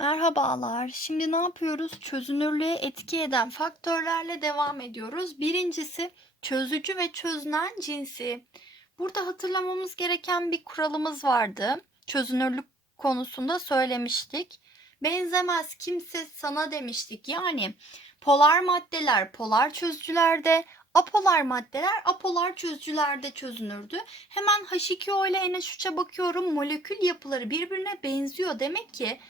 Merhabalar. Şimdi ne yapıyoruz? Çözünürlüğe etki eden faktörlerle devam ediyoruz. Birincisi çözücü ve çözünen cinsi. Burada hatırlamamız gereken bir kuralımız vardı. Çözünürlük konusunda söylemiştik. Benzemez kimse sana demiştik. Yani polar maddeler polar çözücülerde, apolar maddeler apolar çözücülerde çözünürdü. Hemen H2O ile NH3'e bakıyorum. Molekül yapıları birbirine benziyor. Demek ki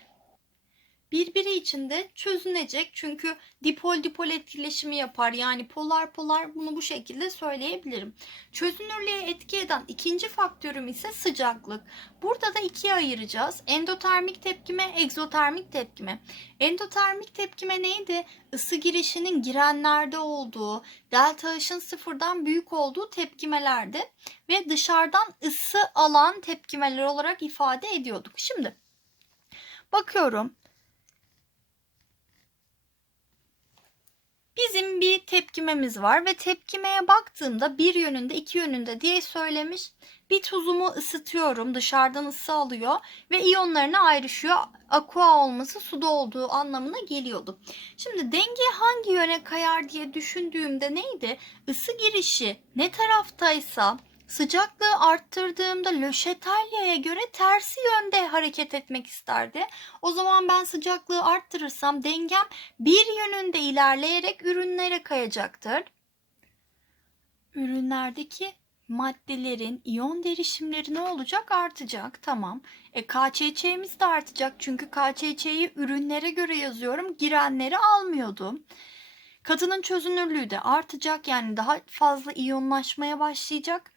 birbiri içinde çözünecek. Çünkü dipol dipol etkileşimi yapar. Yani polar polar bunu bu şekilde söyleyebilirim. Çözünürlüğe etki eden ikinci faktörüm ise sıcaklık. Burada da ikiye ayıracağız. Endotermik tepkime, egzotermik tepkime. Endotermik tepkime neydi? Isı girişinin girenlerde olduğu, delta H'ın sıfırdan büyük olduğu tepkimelerdi. Ve dışarıdan ısı alan tepkimeler olarak ifade ediyorduk. Şimdi bakıyorum. Bizim bir tepkimemiz var ve tepkimeye baktığımda bir yönünde iki yönünde diye söylemiş. Bir tuzumu ısıtıyorum dışarıdan ısı alıyor ve iyonlarına ayrışıyor. Aqua olması suda olduğu anlamına geliyordu. Şimdi denge hangi yöne kayar diye düşündüğümde neydi? Isı girişi ne taraftaysa sıcaklığı arttırdığımda Löşetalya'ya göre tersi yönde hareket etmek isterdi. O zaman ben sıcaklığı arttırırsam dengem bir yönünde ilerleyerek ürünlere kayacaktır. Ürünlerdeki maddelerin iyon derişimleri ne olacak? Artacak. Tamam. E KÇÇ'miz de artacak. Çünkü KÇÇ'yi ürünlere göre yazıyorum. Girenleri almıyordum. Katının çözünürlüğü de artacak. Yani daha fazla iyonlaşmaya başlayacak.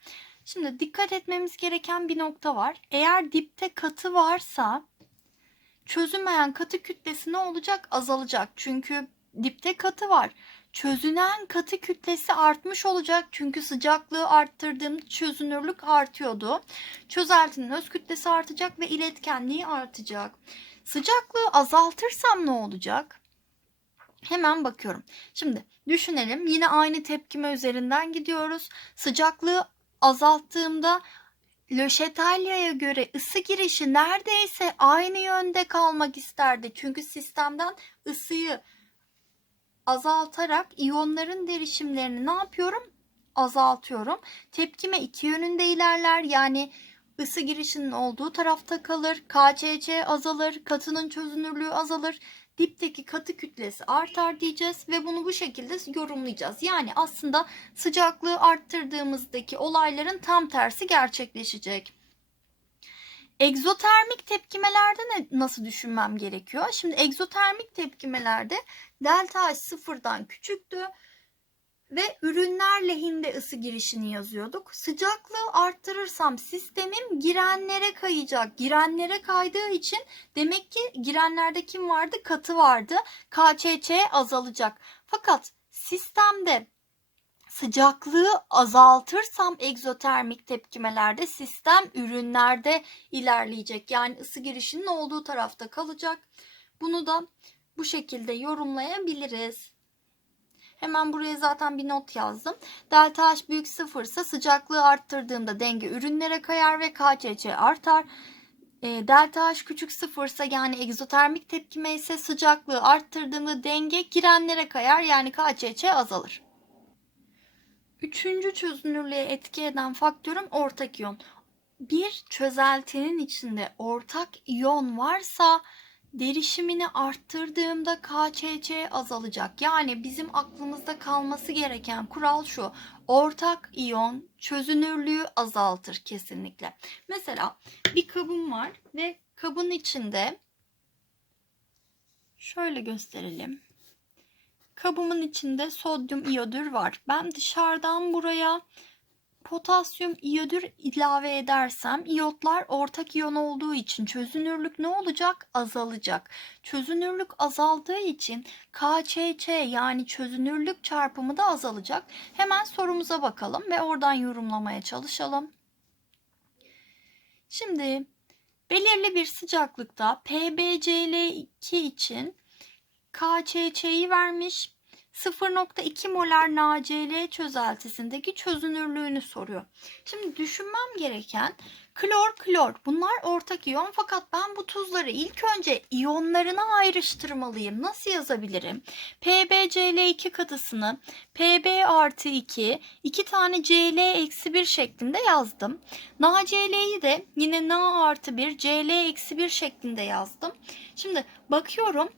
Şimdi dikkat etmemiz gereken bir nokta var. Eğer dipte katı varsa çözünmeyen katı kütlesi ne olacak? Azalacak. Çünkü dipte katı var. Çözünen katı kütlesi artmış olacak. Çünkü sıcaklığı arttırdığımda çözünürlük artıyordu. Çözeltinin öz kütlesi artacak ve iletkenliği artacak. Sıcaklığı azaltırsam ne olacak? Hemen bakıyorum. Şimdi düşünelim. Yine aynı tepkime üzerinden gidiyoruz. Sıcaklığı azalttığımda Löşetalya'ya göre ısı girişi neredeyse aynı yönde kalmak isterdi. Çünkü sistemden ısıyı azaltarak iyonların derişimlerini ne yapıyorum? Azaltıyorum. Tepkime iki yönünde ilerler. Yani ısı girişinin olduğu tarafta kalır. KCC azalır. Katının çözünürlüğü azalır. Dipteki katı kütlesi artar diyeceğiz ve bunu bu şekilde yorumlayacağız. Yani aslında sıcaklığı arttırdığımızdaki olayların tam tersi gerçekleşecek. Egzotermik tepkimelerde ne, nasıl düşünmem gerekiyor? Şimdi egzotermik tepkimelerde delta H sıfırdan küçüktü ve ürünler lehinde ısı girişini yazıyorduk. Sıcaklığı arttırırsam sistemim girenlere kayacak. Girenlere kaydığı için demek ki girenlerde kim vardı? Katı vardı. KÇÇ azalacak. Fakat sistemde sıcaklığı azaltırsam egzotermik tepkimelerde sistem ürünlerde ilerleyecek. Yani ısı girişinin olduğu tarafta kalacak. Bunu da bu şekilde yorumlayabiliriz. Hemen buraya zaten bir not yazdım. Delta H büyük sıfırsa sıcaklığı arttırdığımda denge ürünlere kayar ve KCC artar. E, delta H küçük sıfırsa yani egzotermik tepkime ise sıcaklığı arttırdığımda denge girenlere kayar yani KCC azalır. Üçüncü çözünürlüğe etki eden faktörüm ortak iyon. Bir çözeltinin içinde ortak iyon varsa derişimini arttırdığımda KCC azalacak. Yani bizim aklımızda kalması gereken kural şu. Ortak iyon çözünürlüğü azaltır kesinlikle. Mesela bir kabım var ve kabın içinde şöyle gösterelim. Kabımın içinde sodyum iyodür var. Ben dışarıdan buraya potasyum iyodür ilave edersem iyotlar ortak iyon olduğu için çözünürlük ne olacak? Azalacak. Çözünürlük azaldığı için KÇÇ yani çözünürlük çarpımı da azalacak. Hemen sorumuza bakalım ve oradan yorumlamaya çalışalım. Şimdi belirli bir sıcaklıkta PbCl2 için KÇÇ'yi vermiş 0.2 molar NaCl çözeltisindeki çözünürlüğünü soruyor. Şimdi düşünmem gereken Klor, klor bunlar ortak iyon fakat ben bu tuzları ilk önce iyonlarına ayrıştırmalıyım. Nasıl yazabilirim? PbCl2 katısını Pb artı 2, 2 tane Cl eksi 1 şeklinde yazdım. NaCl'yi de yine Na artı 1, Cl eksi 1 şeklinde yazdım. Şimdi bakıyorum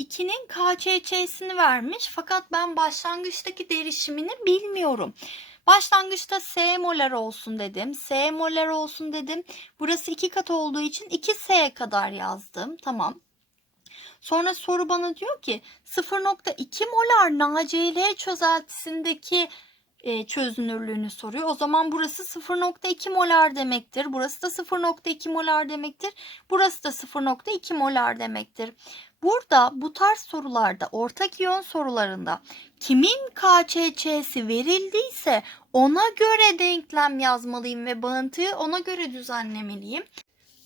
PbCl2'nin KCC'sini vermiş fakat ben başlangıçtaki derişimini bilmiyorum. Başlangıçta S molar olsun dedim. S molar olsun dedim. Burası iki kat olduğu için 2S kadar yazdım. Tamam. Sonra soru bana diyor ki 0.2 molar NaCl çözeltisindeki e, çözünürlüğünü soruyor. O zaman burası 0.2 molar demektir. Burası da 0.2 molar demektir. Burası da 0.2 molar demektir. Burada bu tarz sorularda ortak iyon sorularında kimin KÇÇ'si verildiyse ona göre denklem yazmalıyım ve bağıntıyı ona göre düzenlemeliyim.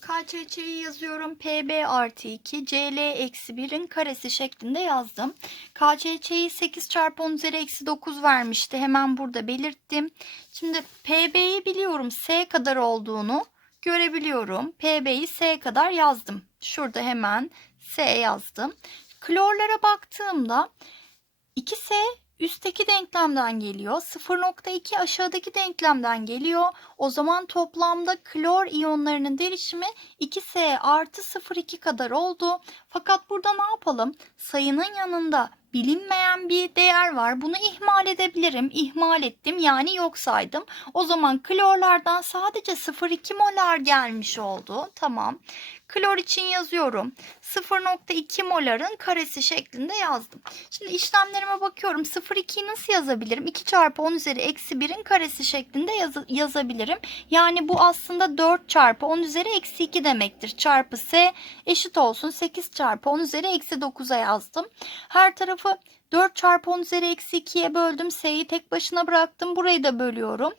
KÇÇ'yi yazıyorum. PB artı 2 CL eksi 1'in karesi şeklinde yazdım. KÇÇ'yi 8 çarpı 10 üzeri eksi 9 vermişti. Hemen burada belirttim. Şimdi PB'yi biliyorum. S kadar olduğunu görebiliyorum. PB'yi S kadar yazdım. Şurada hemen S yazdım. Klorlara baktığımda 2S üstteki denklemden geliyor. 0.2 aşağıdaki denklemden geliyor. O zaman toplamda klor iyonlarının derişimi 2S artı 0.2 kadar oldu. Fakat burada ne yapalım? Sayının yanında bilinmeyen bir değer var. Bunu ihmal edebilirim. İhmal ettim yani yok saydım. O zaman klorlardan sadece 0.2 molar gelmiş oldu. Tamam. Klor için yazıyorum. 0.2 moların karesi şeklinde yazdım. Şimdi işlemlerime bakıyorum. 0.2'yi nasıl yazabilirim? 2 çarpı 10 üzeri eksi 1'in karesi şeklinde yaz yazabilirim. Yani bu aslında 4 çarpı 10 üzeri eksi 2 demektir. Çarpı S eşit olsun. 8 çarpı 10 üzeri eksi 9'a yazdım. Her tarafı 4 çarpı 10 üzeri eksi 2'ye böldüm. S'yi tek başına bıraktım. Burayı da bölüyorum.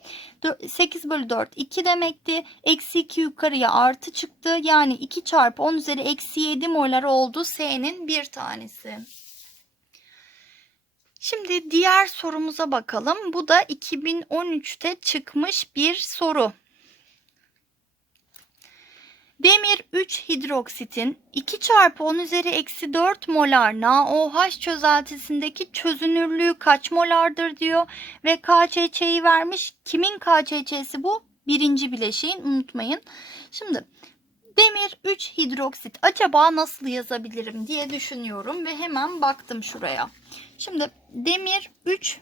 8 bölü 4 2 demekti. Eksi 2 yukarıya artı çıktı. Yani 2 çarpı 10 üzeri eksi 7 molar oldu. S'nin bir tanesi. Şimdi diğer sorumuza bakalım. Bu da 2013'te çıkmış bir soru. Demir 3 hidroksitin 2 çarpı 10 üzeri eksi 4 molar NaOH çözeltisindeki çözünürlüğü kaç molardır diyor. Ve KÇÇ'yi vermiş. Kimin KÇÇ'si bu? Birinci bileşiğin unutmayın. Şimdi demir 3 hidroksit acaba nasıl yazabilirim diye düşünüyorum ve hemen baktım şuraya. Şimdi demir 3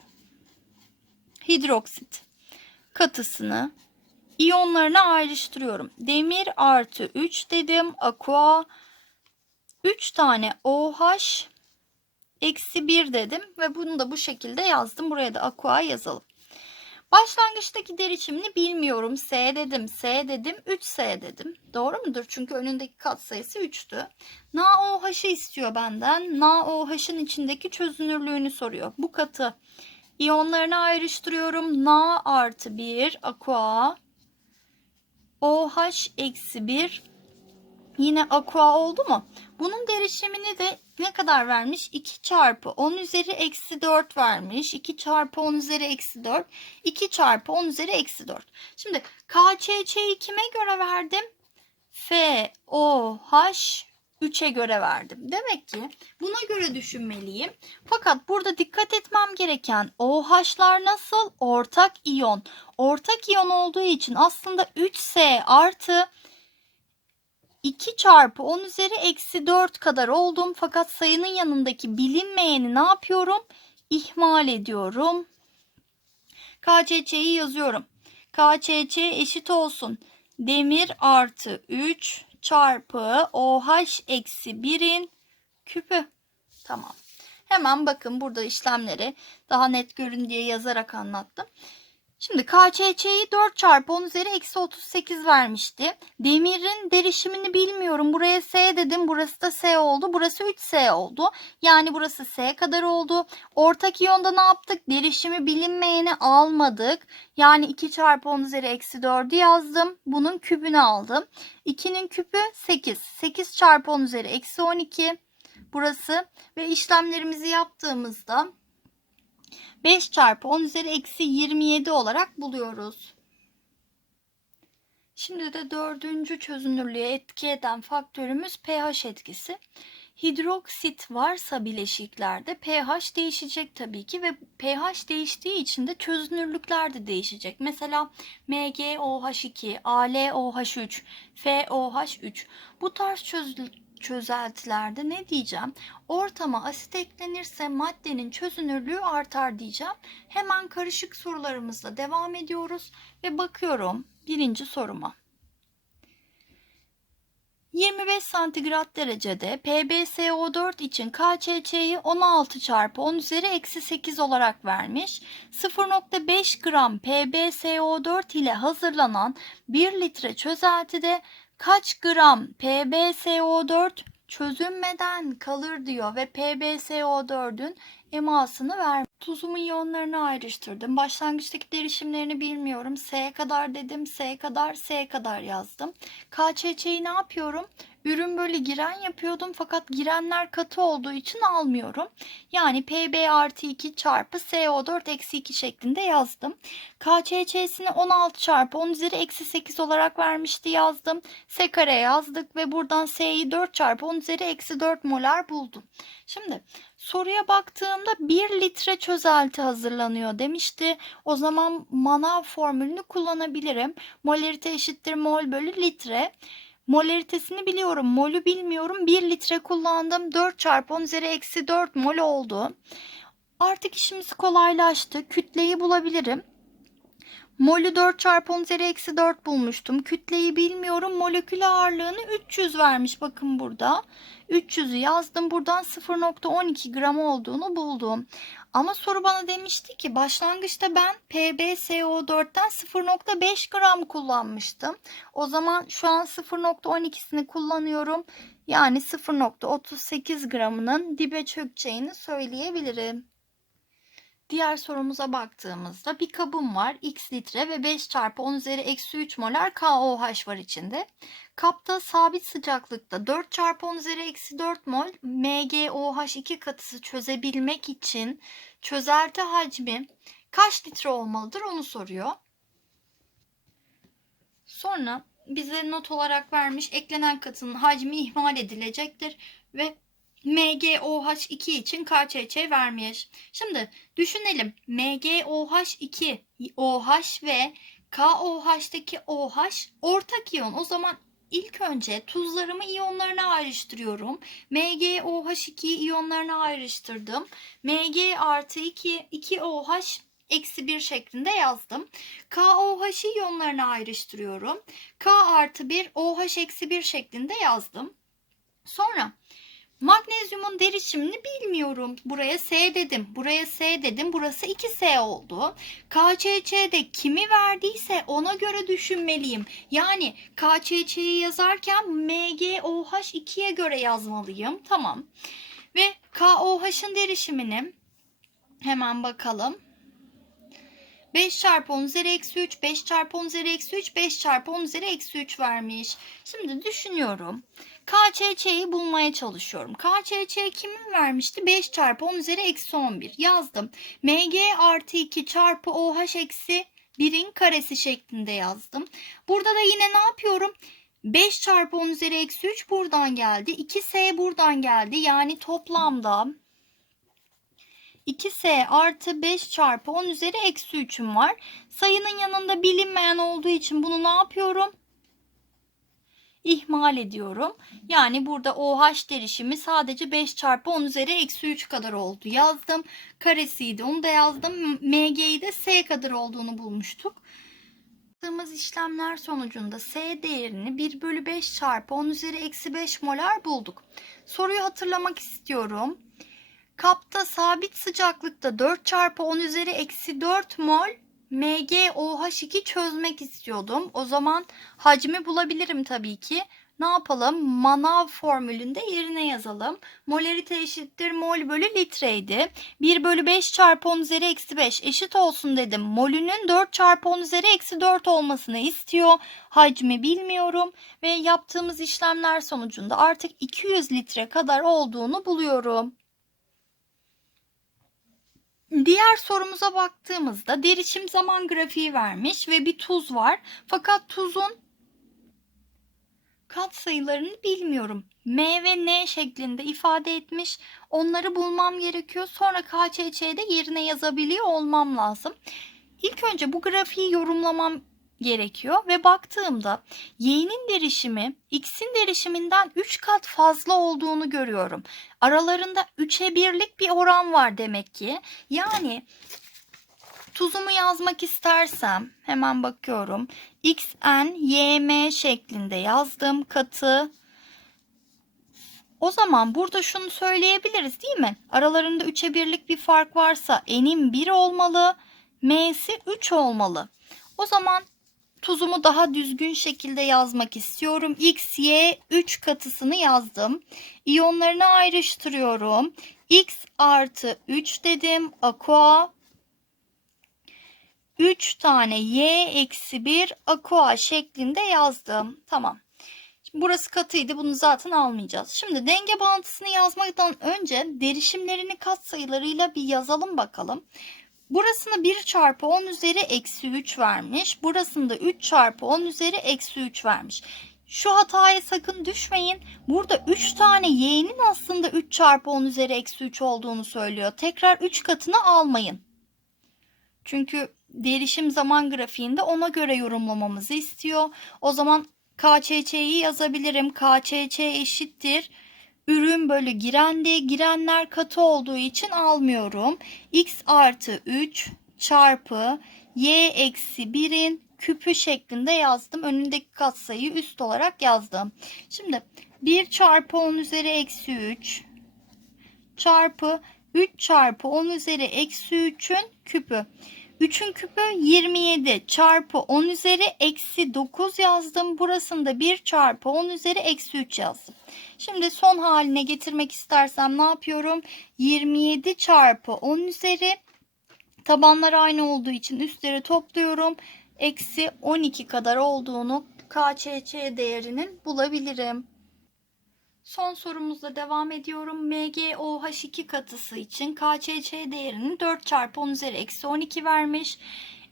hidroksit katısını iyonlarına ayrıştırıyorum. Demir artı 3 dedim. Aqua 3 tane OH eksi 1 dedim ve bunu da bu şekilde yazdım. Buraya da aqua yazalım. Başlangıçtaki derişimini bilmiyorum. S dedim, S dedim, 3S dedim. Doğru mudur? Çünkü önündeki katsayısı 3'tü. NaOH'ı istiyor benden. NaOH'ın içindeki çözünürlüğünü soruyor. Bu katı iyonlarına ayrıştırıyorum. Na artı 1 aqua OH eksi 1 yine aqua oldu mu? Bunun derişimini de ne kadar vermiş? 2 çarpı 10 üzeri eksi 4 vermiş. 2 çarpı 10 üzeri eksi 4. 2 çarpı 10 üzeri eksi 4. Şimdi KÇÇ'yi kime göre verdim? FOH 3'e göre verdim. Demek ki buna göre düşünmeliyim. Fakat burada dikkat etmem gereken OH'lar nasıl? Ortak iyon. Ortak iyon olduğu için aslında 3S artı 2 çarpı 10 üzeri eksi 4 kadar oldum. Fakat sayının yanındaki bilinmeyeni ne yapıyorum? İhmal ediyorum. KÇÇ'yi yazıyorum. KÇÇ eşit olsun. Demir artı 3 çarpı OH eksi 1'in küpü. Tamam. Hemen bakın burada işlemleri daha net görün diye yazarak anlattım. Şimdi KÇÇ'yi 4 çarpı 10 üzeri eksi 38 vermişti. Demirin derişimini bilmiyorum. Buraya S dedim. Burası da S oldu. Burası 3S oldu. Yani burası S kadar oldu. Ortak iyonda ne yaptık? Derişimi bilinmeyeni almadık. Yani 2 çarpı 10 üzeri eksi 4'ü yazdım. Bunun kübünü aldım. 2'nin küpü 8. 8 çarpı 10 üzeri eksi 12. Burası ve işlemlerimizi yaptığımızda 5 çarpı 10 üzeri eksi 27 olarak buluyoruz. Şimdi de dördüncü çözünürlüğe etki eden faktörümüz pH etkisi. Hidroksit varsa bileşiklerde pH değişecek tabii ki ve pH değiştiği için de çözünürlükler de değişecek. Mesela MgOH2, AlOH3, FOH3 bu tarz çözünürlük çözeltilerde ne diyeceğim? Ortama asit eklenirse maddenin çözünürlüğü artar diyeceğim. Hemen karışık sorularımızla devam ediyoruz ve bakıyorum birinci soruma. 25 santigrat derecede PbSO4 için KÇÇ'yi 16 çarpı 10 üzeri eksi 8 olarak vermiş. 0.5 gram PbSO4 ile hazırlanan 1 litre çözeltide kaç gram PbSO4 çözünmeden kalır diyor ve PbSO4'ün emasını ver. Tuzumu iyonlarına ayrıştırdım. Başlangıçtaki derişimlerini bilmiyorum. S'ye kadar dedim. S kadar, S kadar yazdım. KÇÇ'yi ne yapıyorum? Ürün böyle giren yapıyordum fakat girenler katı olduğu için almıyorum. Yani PB artı 2 çarpı CO4 eksi 2 şeklinde yazdım. KÇÇ'sini 16 çarpı 10 üzeri eksi 8 olarak vermişti yazdım. S kare yazdık ve buradan S'yi 4 çarpı 10 üzeri eksi 4 molar buldum. Şimdi soruya baktığımda 1 litre çözelti hazırlanıyor demişti. O zaman manav formülünü kullanabilirim. Molarite eşittir mol bölü litre. Molaritesini biliyorum. Molü bilmiyorum. 1 litre kullandım. 4 çarpı 10 üzeri eksi 4 mol oldu. Artık işimiz kolaylaştı. Kütleyi bulabilirim. Molü 4 çarpı 10 üzeri eksi 4 bulmuştum. Kütleyi bilmiyorum. Molekül ağırlığını 300 vermiş. Bakın burada. 300'ü yazdım. Buradan 0.12 gram olduğunu buldum. Ama soru bana demişti ki başlangıçta ben PbSO4'ten 0.5 gram kullanmıştım. O zaman şu an 0.12'sini kullanıyorum. Yani 0.38 gramının dibe çökeceğini söyleyebilirim. Diğer sorumuza baktığımızda bir kabım var. X litre ve 5 çarpı 10 üzeri eksi 3 molar KOH var içinde. Kapta sabit sıcaklıkta 4 çarpı 10 üzeri eksi 4 mol MgOH2 katısı çözebilmek için çözelti hacmi kaç litre olmalıdır onu soruyor. Sonra bize not olarak vermiş eklenen katının hacmi ihmal edilecektir ve MgOH2 için KÇÇ vermiş. Şimdi düşünelim. MgOH2 OH ve KOH'daki OH ortak iyon. O zaman ilk önce tuzlarımı iyonlarına ayrıştırıyorum. MgOH2 iyonlarına ayrıştırdım. Mg artı 2, 2OH eksi 1 şeklinde yazdım. KOH iyonlarına ayrıştırıyorum. K artı 1, OH eksi 1 şeklinde yazdım. Sonra Magnezyumun derişimini bilmiyorum. Buraya S dedim. Buraya S dedim. Burası 2S oldu. KÇÇ'de kimi verdiyse ona göre düşünmeliyim. Yani KÇÇ'yi yazarken MgOH2'ye göre yazmalıyım. Tamam. Ve KOH'ın derişimini hemen bakalım. 5 çarpı 10 üzeri eksi 3, 5 çarpı 10 üzeri eksi 3, 5 çarpı 10 üzeri eksi 3 vermiş. Şimdi düşünüyorum. KÇÇ'yi bulmaya çalışıyorum. KÇÇ kimin vermişti? 5 çarpı 10 üzeri eksi 11 yazdım. MG artı 2 çarpı OH eksi 1'in karesi şeklinde yazdım. Burada da yine ne yapıyorum? 5 çarpı 10 üzeri eksi 3 buradan geldi. 2S buradan geldi. Yani toplamda 2S artı 5 çarpı 10 üzeri eksi 3'üm var. Sayının yanında bilinmeyen olduğu için bunu ne yapıyorum? İhmal ediyorum. Yani burada OH derişimi sadece 5 çarpı 10 üzeri eksi 3 kadar oldu. Yazdım. Karesiydi onu da yazdım. MG'yi de S kadar olduğunu bulmuştuk. Yaptığımız işlemler sonucunda S değerini 1 bölü 5 çarpı 10 üzeri eksi 5 molar bulduk. Soruyu hatırlamak istiyorum. Kapta sabit sıcaklıkta 4 çarpı 10 üzeri eksi 4 mol MgOH2 çözmek istiyordum. O zaman hacmi bulabilirim tabii ki. Ne yapalım? Manav formülünde yerine yazalım. Molarite eşittir mol bölü litreydi. 1 bölü 5 çarpı 10 üzeri eksi 5 eşit olsun dedim. Molünün 4 çarpı 10 üzeri eksi 4 olmasını istiyor. Hacmi bilmiyorum. Ve yaptığımız işlemler sonucunda artık 200 litre kadar olduğunu buluyorum. Diğer sorumuza baktığımızda derişim zaman grafiği vermiş ve bir tuz var. Fakat tuzun kat sayılarını bilmiyorum. M ve N şeklinde ifade etmiş. Onları bulmam gerekiyor. Sonra KÇÇ'de yerine yazabiliyor olmam lazım. İlk önce bu grafiği yorumlamam gerekiyor ve baktığımda y'nin derişimi x'in derişiminden 3 kat fazla olduğunu görüyorum. Aralarında 3'e 1'lik bir oran var demek ki. Yani tuzumu yazmak istersem hemen bakıyorum. xn ym şeklinde yazdım katı. O zaman burada şunu söyleyebiliriz değil mi? Aralarında 3'e 1'lik bir fark varsa n'in 1 olmalı, m'si 3 olmalı. O zaman tuzumu daha düzgün şekilde yazmak istiyorum. X, Y 3 katısını yazdım. İyonlarını ayrıştırıyorum. X artı 3 dedim. Aqua 3 tane Y eksi 1 aqua şeklinde yazdım. Tamam. Şimdi burası katıydı. Bunu zaten almayacağız. Şimdi denge bağıntısını yazmaktan önce derişimlerini katsayılarıyla bir yazalım bakalım. Burasını 1 çarpı 10 üzeri eksi 3 vermiş. Burasını da 3 çarpı 10 üzeri eksi 3 vermiş. Şu hataya sakın düşmeyin. Burada 3 tane y'nin aslında 3 çarpı 10 üzeri eksi 3 olduğunu söylüyor. Tekrar 3 katını almayın. Çünkü derişim zaman grafiğinde ona göre yorumlamamızı istiyor. O zaman KÇÇ'yi yazabilirim. KÇÇ eşittir ürün bölü girendi. Girenler katı olduğu için almıyorum. X artı 3 çarpı y eksi 1'in küpü şeklinde yazdım. Önündeki katsayıyı üst olarak yazdım. Şimdi 1 çarpı 10 üzeri eksi 3 çarpı 3 çarpı 10 üzeri eksi 3'ün küpü. 3'ün küpü 27 çarpı 10 üzeri eksi 9 yazdım. Burasında 1 çarpı 10 üzeri eksi 3 yazdım. Şimdi son haline getirmek istersem ne yapıyorum? 27 çarpı 10 üzeri tabanlar aynı olduğu için üstleri topluyorum. Eksi 12 kadar olduğunu KÇÇ değerinin bulabilirim. Son sorumuzla devam ediyorum. MgOH2 katısı için KÇÇ değerinin 4 çarpı 10 üzeri eksi 12 vermiş.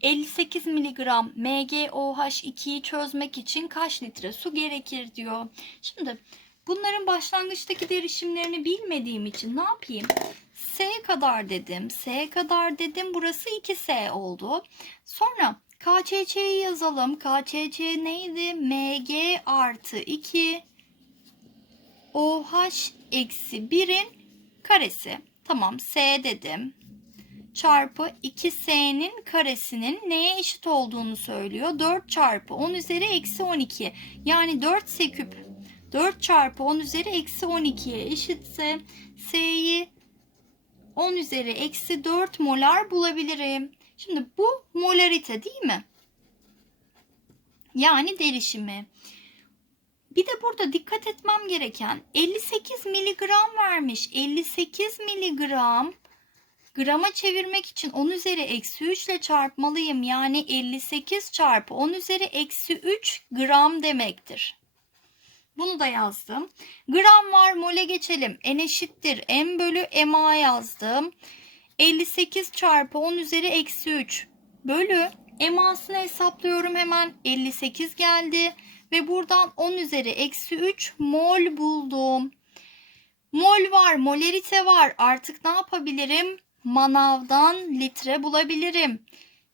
58 mg MgOH2'yi çözmek için kaç litre su gerekir diyor. Şimdi bunların başlangıçtaki derişimlerini bilmediğim için ne yapayım? S kadar dedim. S kadar dedim. Burası 2S oldu. Sonra KÇÇ'yi yazalım. KÇÇ neydi? Mg artı 2 OH eksi 1'in karesi. Tamam S dedim. Çarpı 2S'nin karesinin neye eşit olduğunu söylüyor. 4 çarpı 10 üzeri eksi 12. Yani 4 S küp 4 çarpı 10 üzeri eksi 12'ye eşitse S'yi 10 üzeri eksi 4 molar bulabilirim. Şimdi bu molarite değil mi? Yani derişimi. Bir de burada dikkat etmem gereken 58 miligram vermiş. 58 miligram grama çevirmek için 10 üzeri eksi 3 ile çarpmalıyım. Yani 58 çarpı 10 üzeri eksi 3 gram demektir. Bunu da yazdım. Gram var mole geçelim. N eşittir. M bölü MA yazdım. 58 çarpı 10 üzeri eksi 3 bölü MA'sını hesaplıyorum hemen. 58 geldi. Ve buradan 10 üzeri eksi 3 mol buldum. Mol var, molerite var. Artık ne yapabilirim? Manavdan litre bulabilirim.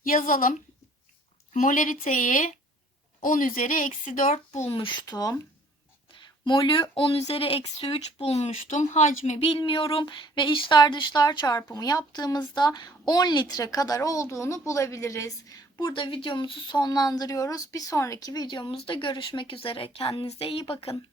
Yazalım. Moleriteyi 10 üzeri eksi 4 bulmuştum. Molü 10 üzeri eksi 3 bulmuştum. Hacmi bilmiyorum ve içler dışlar çarpımı yaptığımızda 10 litre kadar olduğunu bulabiliriz. Burada videomuzu sonlandırıyoruz. Bir sonraki videomuzda görüşmek üzere. Kendinize iyi bakın.